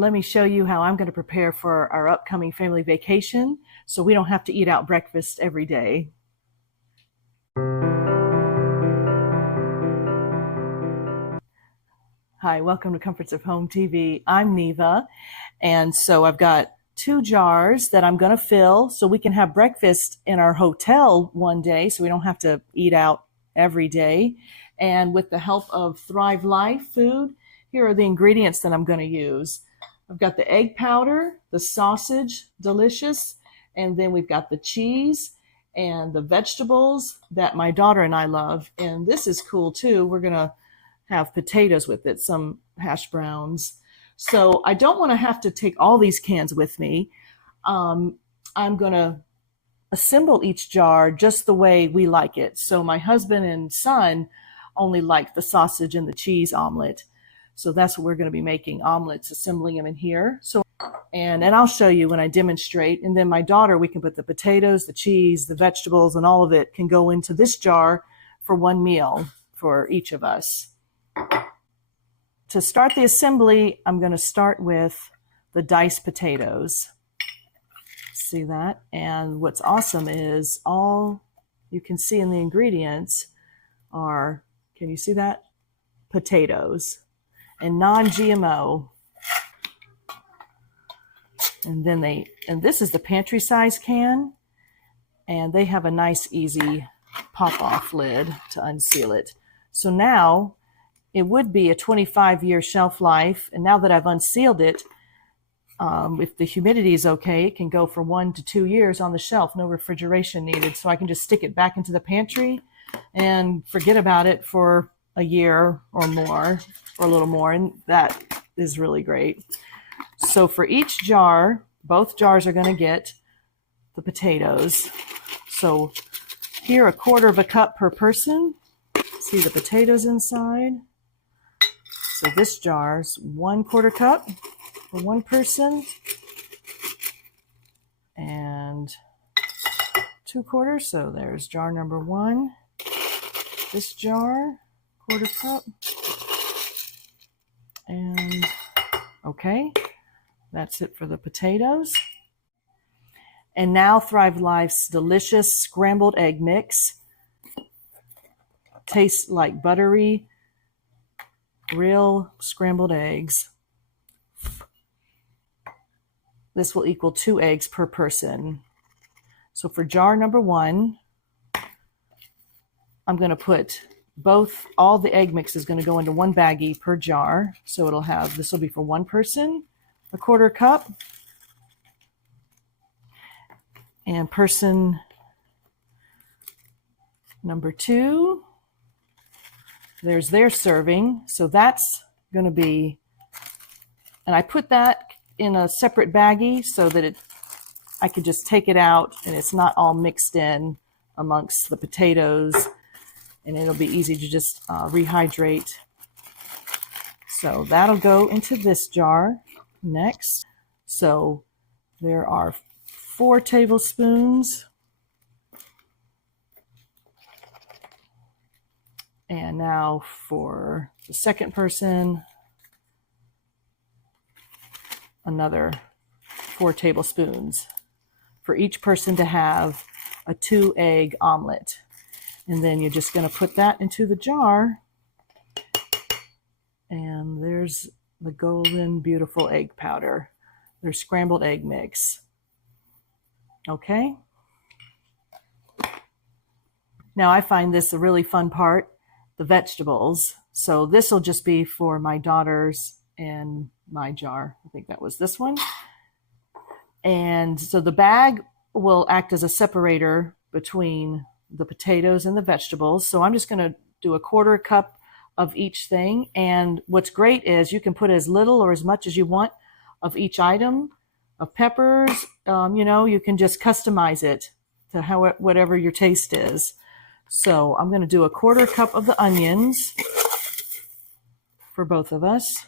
let me show you how I'm going to prepare for our upcoming family vacation so we don't have to eat out breakfast every day. Hi, welcome to Comforts of Home TV. I'm Neva, and so I've got 2 jars that I'm going to fill so we can have breakfast in our hotel one day so we don't have to eat out every day. And with the help of thrivelife food, here are the ingredients that I'm going to use. I've got the egg powder, the sausage, delicious, and then we've got the cheese and the vegetables that my daughter and I love. And this is cool too. We're going to have potatoes with it, some hash browns. So I don't want to have to take all these cans with me. I'm going to assemble each jar just the way we like it. So my husband and son only like the sausage and the cheese omelet. So that's what we're going to be making, omelets, assembling them in here. So, and I'll show you when I demonstrate. And then my daughter, we can put the potatoes, the cheese, the vegetables, and all of it can go into this jar for one meal for each of us. To start the assembly, I'm going to start with the diced potatoes. See that? And what's awesome is all you can see in the ingredients are, can you see that? Potatoes and non-GMO. And then and this is the pantry size can, and they have a nice easy pop off lid to unseal it. So now it would be a 25-year shelf life. And now that I've unsealed it, if the humidity is okay, it can go for 1 to 2 years on the shelf, no refrigeration needed. So I can just stick it back into the pantry and forget about it for a year or more, or a little more. And that is really great. So for each jar, both jars are going to get the potatoes. So here, 1/4 cup per person. See the potatoes inside. So this jar's 1/4 cup for one person, and 2/4. So there's jar number 1. This jar, 1/4 cup. And okay, that's it for the potatoes. And now Thrivelife's delicious scrambled egg mix. Tastes like buttery, real scrambled eggs. This will equal 2 eggs per person. So for jar number 1, I'm going to put all the egg mix is going to go into 1 baggie per jar. So it'll have, this will be for 1 person, 1/4 cup. And person number 2, there's their serving. So that's going to be, and I put that in a separate baggie so that I could just take it out and it's not all mixed in amongst the potatoes, and it'll be easy to just rehydrate. So that'll go into this jar next. So there are 4 tablespoons. And now for the second person, another 4 tablespoons for each person to have a 2-egg omelet. And then you're just going to put that into the jar. And there's the golden, beautiful egg powder, their scrambled egg mix. Okay. Now I find this a really fun part, the vegetables. So this will just be for my daughters and my jar. I think that was this one. And so the bag will act as a separator between the potatoes and the vegetables. So I'm just going to do 1/4 cup of each thing. And what's great is you can put as little or as much as you want of each item. Of peppers, you can just customize it to whatever your taste is. So I'm going to do 1/4 cup of the onions for both of us.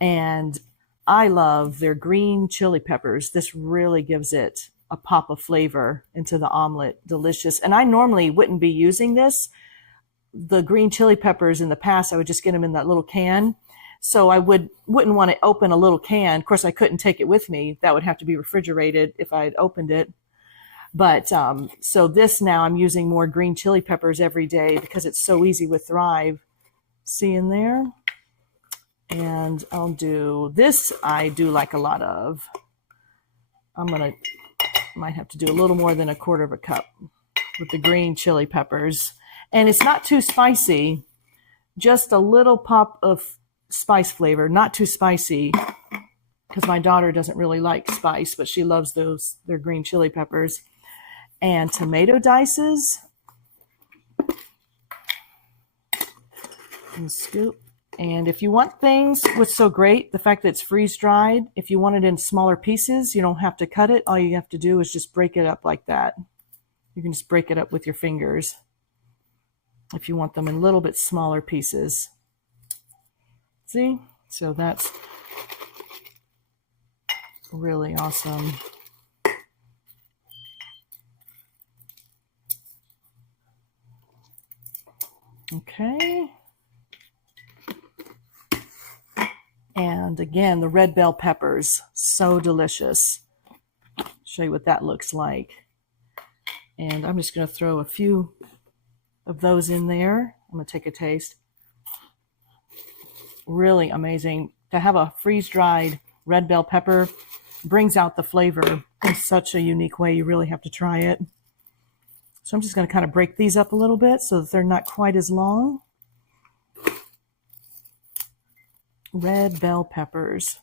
And I love their green chili peppers. This really gives it a pop of flavor into the omelet. Delicious. And I normally wouldn't be using this the green chili peppers in the past, I would just get them in that little can. So I wouldn't want to open a little can. Of course, I couldn't take it with me. That would have to be refrigerated if I had opened it. But so this now I'm using more green chili peppers every day because it's so easy with Thrive. See in there? And I'll do this. I do like a lot of. Might have to do a little more than 1/4 cup with the green chili peppers. And it's not too spicy, just a little pop of spice flavor, not too spicy, because my daughter doesn't really like spice, but she loves their green chili peppers. And tomato dices. And scoop. And if you want things, what's so great, the fact that it's freeze dried, if you want it in smaller pieces, you don't have to cut it. All you have to do is just break it up like that. You can just break it up with your fingers if you want them in a little bit smaller pieces. See? So that's really awesome. Okay. And again, the red bell peppers, so delicious. Show you what that looks like. And I'm just going to throw a few of those in there. I'm going to take a taste. Really amazing. To have a freeze-dried red bell pepper brings out the flavor in such a unique way. You really have to try it. So I'm just going to kind of break these up a little bit so that they're not quite as long. Red bell peppers.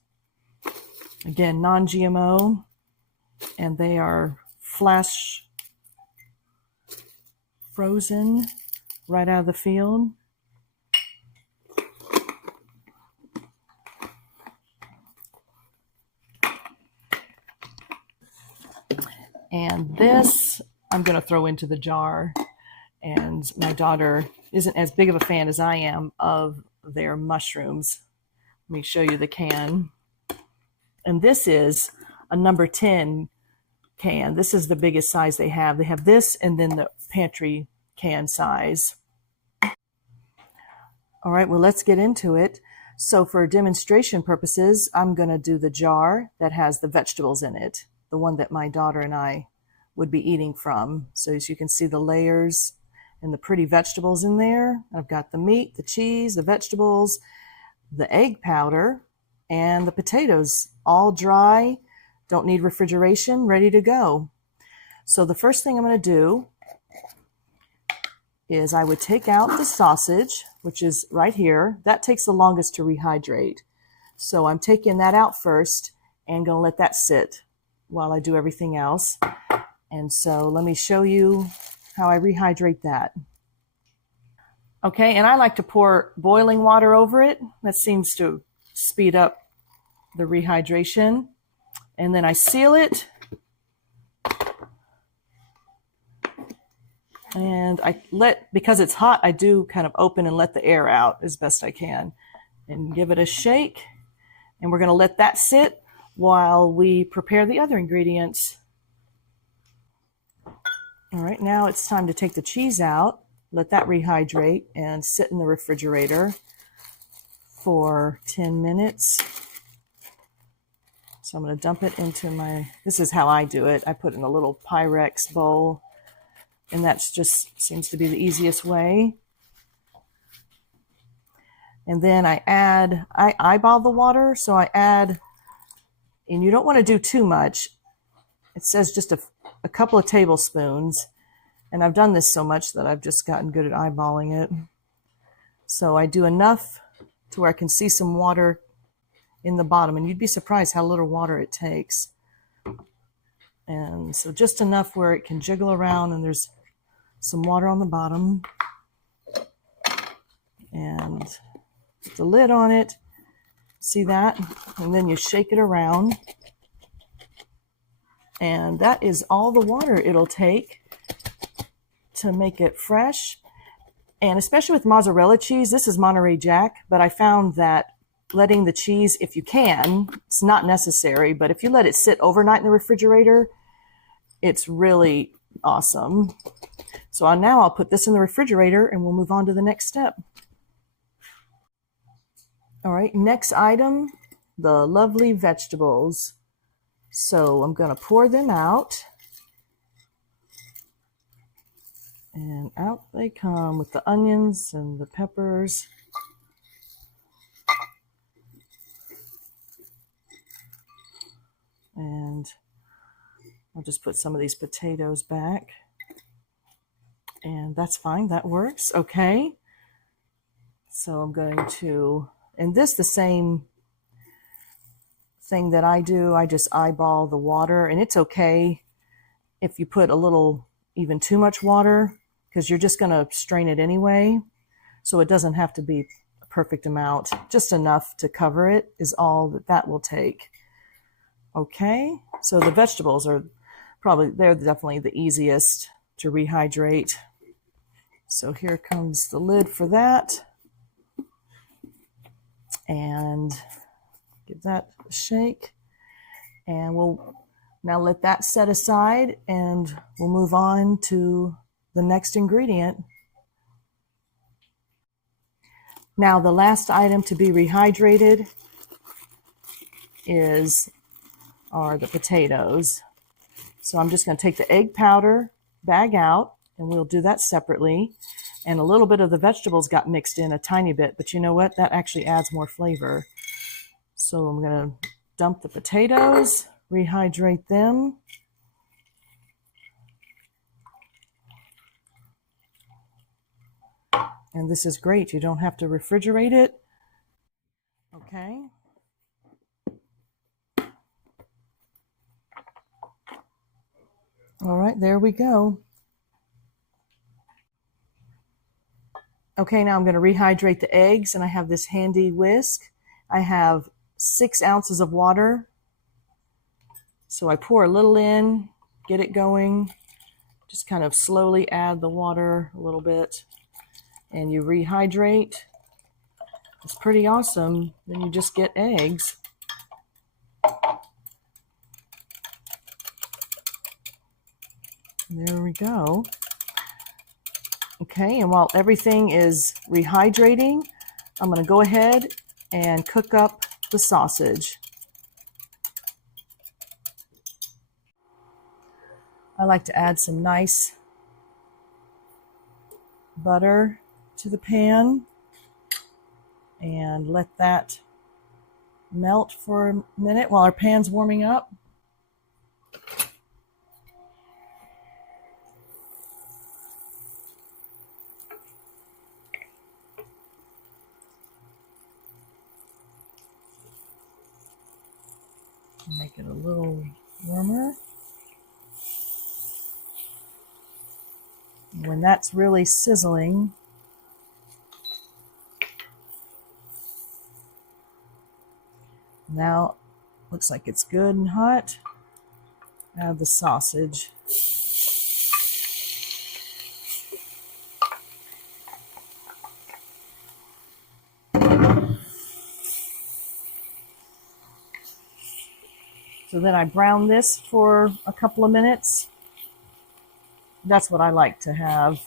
Again, non-GMO, and they are flash frozen right out of the field. And this I'm going to throw into the jar. And my daughter isn't as big of a fan as I am of their mushrooms. Let me show you the can. And this is a number 10 can. This is the biggest size they have. They have this and then the pantry can size. All right, well, let's get into it. So for demonstration purposes, I'm going to do the jar that has the vegetables in it, the one that my daughter and I would be eating from. So as you can see the layers and the pretty vegetables in there. I've got the meat, the cheese, the vegetables, the egg powder, and the potatoes, all dry, don't need refrigeration, ready to go. So the first thing I'm going to do is I would take out the sausage, which is right here. That takes the longest to rehydrate. So I'm taking that out first and going to let that sit while I do everything else. And so let me show you how I rehydrate that. Okay, and I like to pour boiling water over it. That seems to speed up the rehydration. And then I seal it. And because it's hot, I do kind of open and let the air out as best I can. And give it a shake. And we're going to let that sit while we prepare the other ingredients. All right, now it's time to take the cheese out. Let that rehydrate and sit in the refrigerator for 10 minutes. So I'm going to dump it into this is how I do it. I put it in a little Pyrex bowl, and that's just seems to be the easiest way. And then I eyeball the water, so I add, and you don't want to do too much. It says just a couple of tablespoons. And I've done this so much that I've just gotten good at eyeballing it. So I do enough to where I can see some water in the bottom. And you'd be surprised how little water it takes. And so just enough where it can jiggle around and there's some water on the bottom. And put the lid on it. See that? And then you shake it around. And that is all the water it'll take to make it fresh. And especially with mozzarella cheese, this is Monterey Jack, but I found that letting the cheese, if you can, it's not necessary, but if you let it sit overnight in the refrigerator, it's really awesome. So now I'll put this in the refrigerator and we'll move on to the next step. All right, next item, the lovely vegetables. So I'm going to pour them out. And out they come with the onions and the peppers. And I'll just put some of these potatoes back. And that's fine, that works. Okay. So I'm going to, and this the same thing that I do, I just eyeball the water, and it's okay if you put a little, even too much water, because you're just going to strain it anyway. So it doesn't have to be a perfect amount. Just enough to cover it is all that will take. Okay, so the vegetables are they're definitely the easiest to rehydrate. So here comes the lid for that. And give that a shake. And we'll now let that set aside and we'll move on to the next ingredient. Now the last item to be rehydrated are the potatoes. So I'm just going to take the egg powder bag out, and we'll do that separately. And a little bit of the vegetables got mixed in, a tiny bit, but you know what? That actually adds more flavor. So I'm going to dump the potatoes, rehydrate them. And this is great. You don't have to refrigerate it. Okay. All right, there we go. Okay, now I'm going to rehydrate the eggs, and I have this handy whisk. I have 6 ounces of water. So I pour a little in, get it going, just kind of slowly add the water a little bit, and you rehydrate. It's pretty awesome. Then you just get eggs. There we go. Okay, and while everything is rehydrating, I'm going to go ahead and cook up the sausage. I like to add some nice butter to the pan and let that melt for a minute while our pan's warming up. Make it a little warmer. When that's really sizzling, now looks like it's good and hot. Add the sausage. So then I brown this for a couple of minutes. That's what I like to have.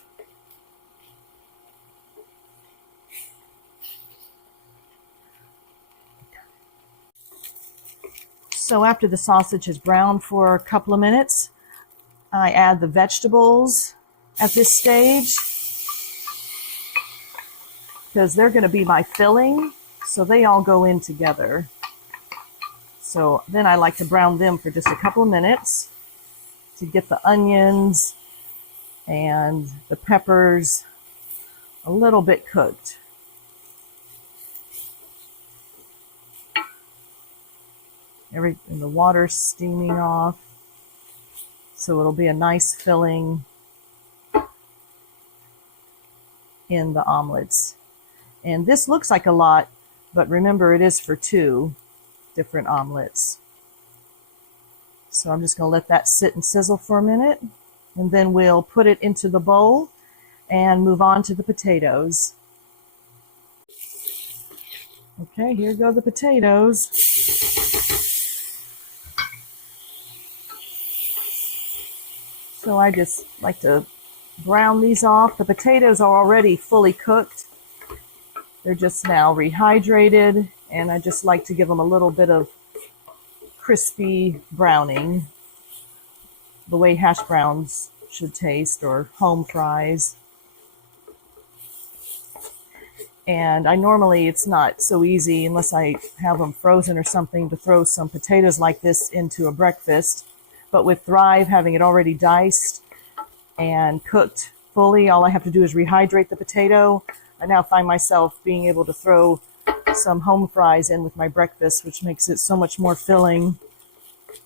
So after the sausage has browned for a couple of minutes, I add the vegetables at this stage because they're going to be my filling, so they all go in together. So then I like to brown them for just a couple of minutes to get the onions and the peppers a little bit cooked. And the water's steaming off, so it'll be a nice filling in the omelets. And this looks like a lot, but remember it is for 2 different omelets. So I'm just going to let that sit and sizzle for a minute, and then we'll put it into the bowl and move on to the potatoes. Okay, here go the potatoes. So I just like to brown these off. The potatoes are already fully cooked. They're just now rehydrated, and I just like to give them a little bit of crispy browning, the way hash browns should taste, or home fries. And I normally, it's not so easy unless I have them frozen or something to throw some potatoes like this into a breakfast. But with Thrive, having it already diced and cooked fully, all I have to do is rehydrate the potato. I now find myself being able to throw some home fries in with my breakfast, which makes it so much more filling.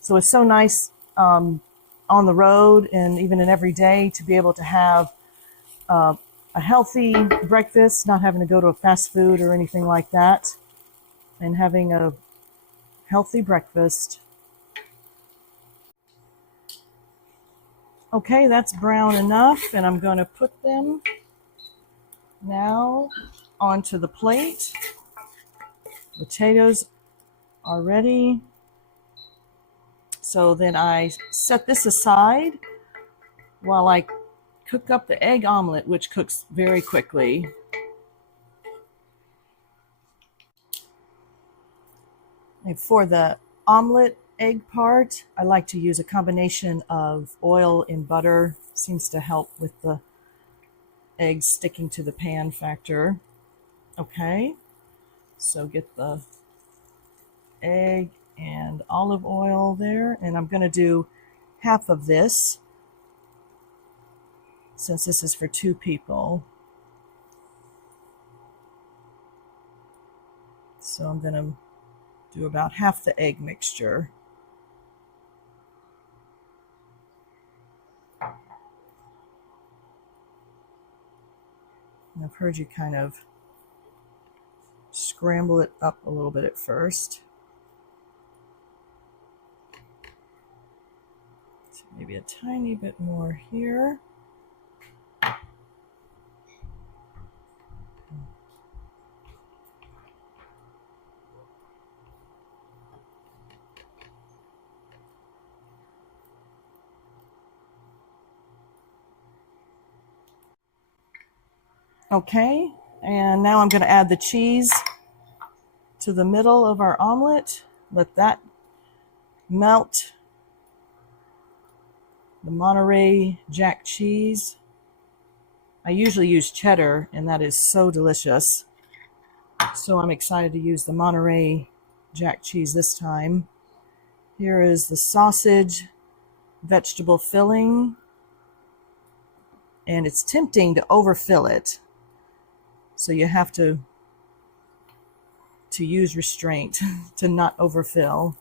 So it's so nice on the road and even in every day to be able to have a healthy breakfast, not having to go to a fast food or anything like that, and having a healthy breakfast. Okay, that's brown enough, and I'm going to put them now onto the plate. Potatoes are ready. So then I set this aside while I cook up the egg omelet, which cooks very quickly. And for the omelet egg part, I like to use a combination of oil and butter. Seems to help with the eggs sticking to the pan factor. Okay, so get the egg and olive oil there, and I'm going to do half of this since this is for 2 people. So I'm going to do about half the egg mixture. And I've heard you kind of scramble it up a little bit at first. So maybe a tiny bit more here. Okay, and now I'm going to add the cheese to the middle of our omelet. Let that melt. The Monterey Jack cheese. I usually use cheddar, and that is so delicious. So I'm excited to use the Monterey Jack cheese this time. Here is the sausage vegetable filling, and it's tempting to overfill it. So you have to use restraint to not overfill.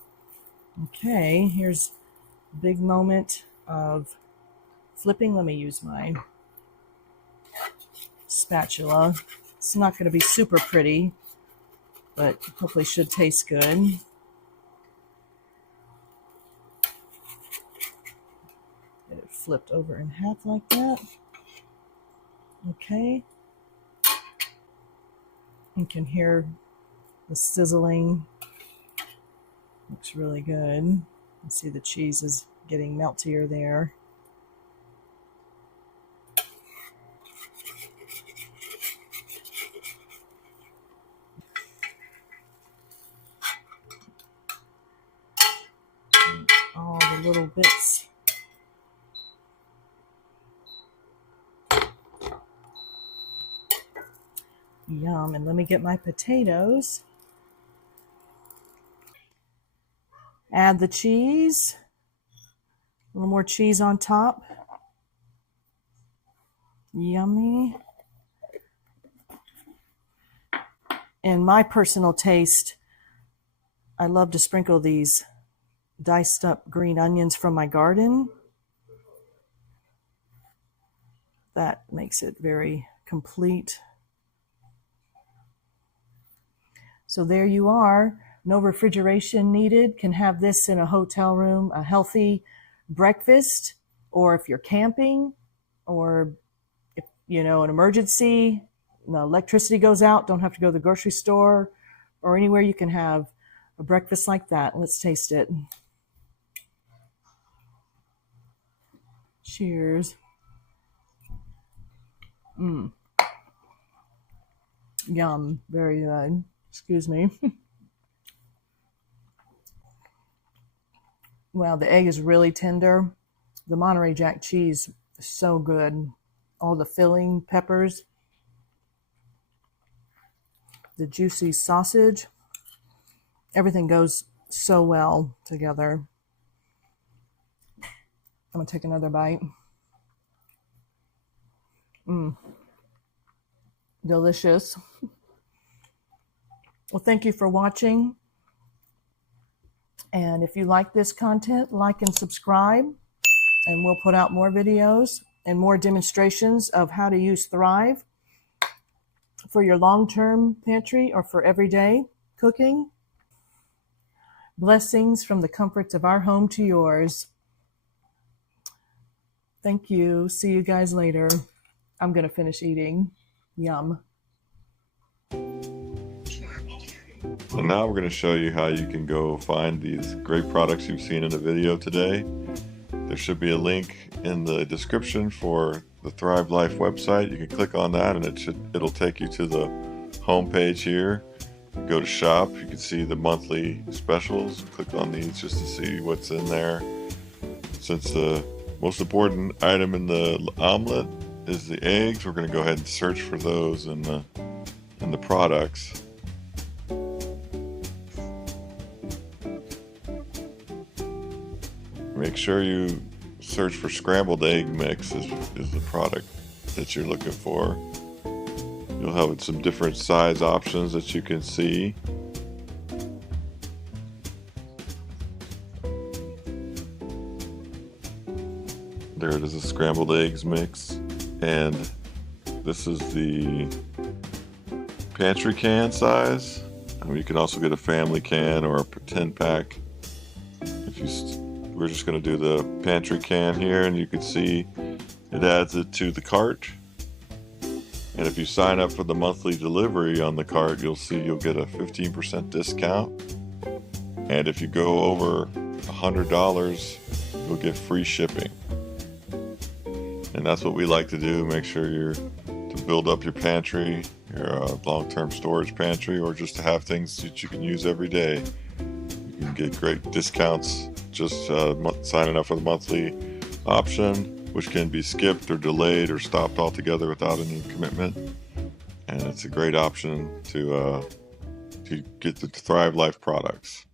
Okay, here's a big moment of flipping. Let me use my spatula. It's not going to be super pretty, but hopefully should taste good. Get it flipped over in half like that. Okay. You can hear the sizzling. Looks really good. You can see the cheese is getting meltier there. And all the little bits. Yum. And let me get my potatoes. Add the cheese. A little more cheese on top. Yummy. In my personal taste, I love to sprinkle these diced up green onions from my garden. That makes it very complete. So there you are. No refrigeration needed. Can have this in a hotel room, a healthy breakfast, or if you're camping, or if an emergency, the electricity goes out, don't have to go to the grocery store or anywhere, you can have a breakfast like that. Let's taste it. Cheers. Mm. Yum. Very good. Excuse me. Wow, the egg is really tender. The Monterey Jack cheese is so good. All the filling, peppers, the juicy sausage. Everything goes so well together. I'm going to take another bite. Delicious. Well, thank you for watching. And if you like this content, like and subscribe. And we'll put out more videos and more demonstrations of how to use Thrive for your long-term pantry or for everyday cooking. Blessings from the comforts of our home to yours. Thank you. See you guys later. I'm going to finish eating. Yum. So now we're going to show you how you can go find these great products you've seen in the video today. There should be a link in the description for the thrivelife website. You can click on that and it'll take you to the home page here. Go to shop, you can see the monthly specials. Click on these just to see what's in there. Since the most important item in the omelet is the eggs, we're going to go ahead and search for those in the products. Make sure you search for scrambled egg mix is the product that you're looking for. You'll have some different size options that you can see. There it is, a scrambled eggs mix. And this is the pantry can size. You can also get a family can or a 10-pack. We're just going to do the pantry can here, and you can see it adds it to the cart. And if you sign up for the monthly delivery on the cart, you'll see you'll get a 15% discount. And if you go over $100, you'll get free shipping. And that's what we like to do. Make sure to build up your pantry, your long-term storage pantry, or just to have things that you can use every day. You can get great discounts just signing up for the monthly option, which can be skipped or delayed or stopped altogether without any commitment. And it's a great option to get the Thrive Life products.